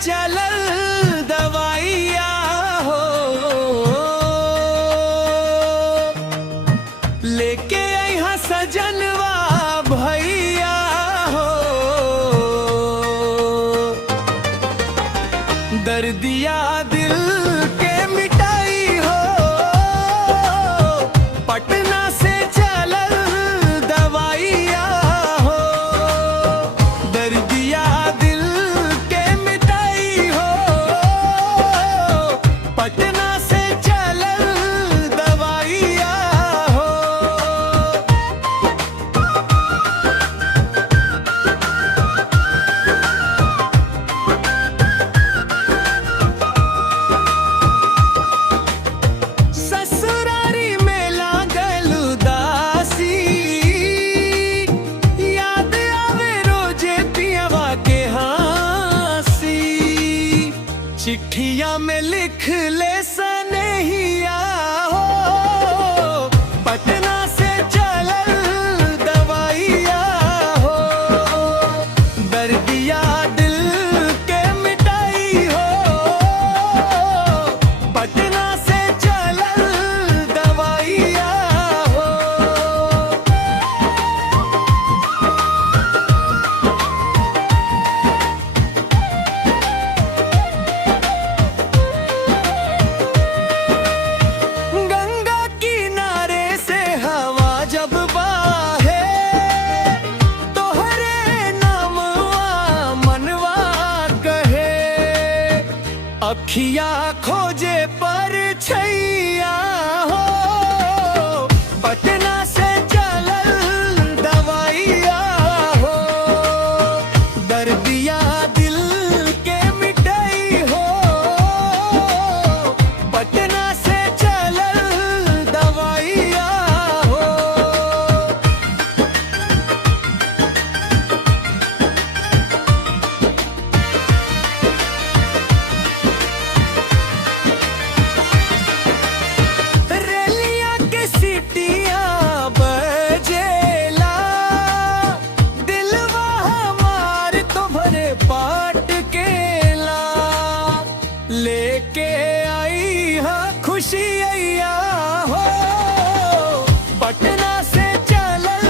चलल दवाइया हो, लेके यहाँ सजनवा भैया हो। दर्दिया दिल के मिटाई हो, पटना से चलल दवाइया हो। दर्दिया दिल के मिटाई हो, पटना से चलल दवाइया हो। ससुरारी में लागल उदासी, याद आवे रोजे पियवा के हंसी। चिट्ठिया में लिख ले सनहिया हो, पटना से चलल दवाइया हो। दर्दिया दिल के मिटाई हो, पटना से चलल दवाइया हो। गंगा किनारे से हवा जब बहे, तोहरे नामवा मनवा कहे। अखिया खोजे पर छैया हो, पटना से चलल दवाइया हो। दर्दिया दिल के मिटाई हो, पटना से चलल दवाइया हो। रेलिया के सीटियां बजेला, दिलवा हमार तो भरे पाट केला। लेके आई हाँ खुशी अइया हो, पटना से चलल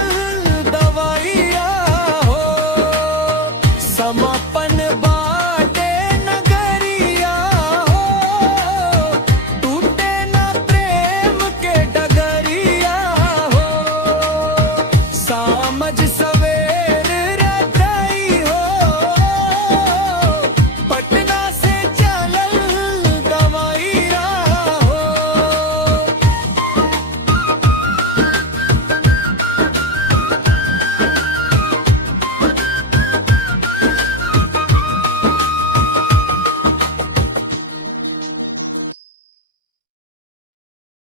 दवाइया हो। समापन बाटे नगरिया हो, टूटे ना प्रेम के डगरिया हो। समझ सब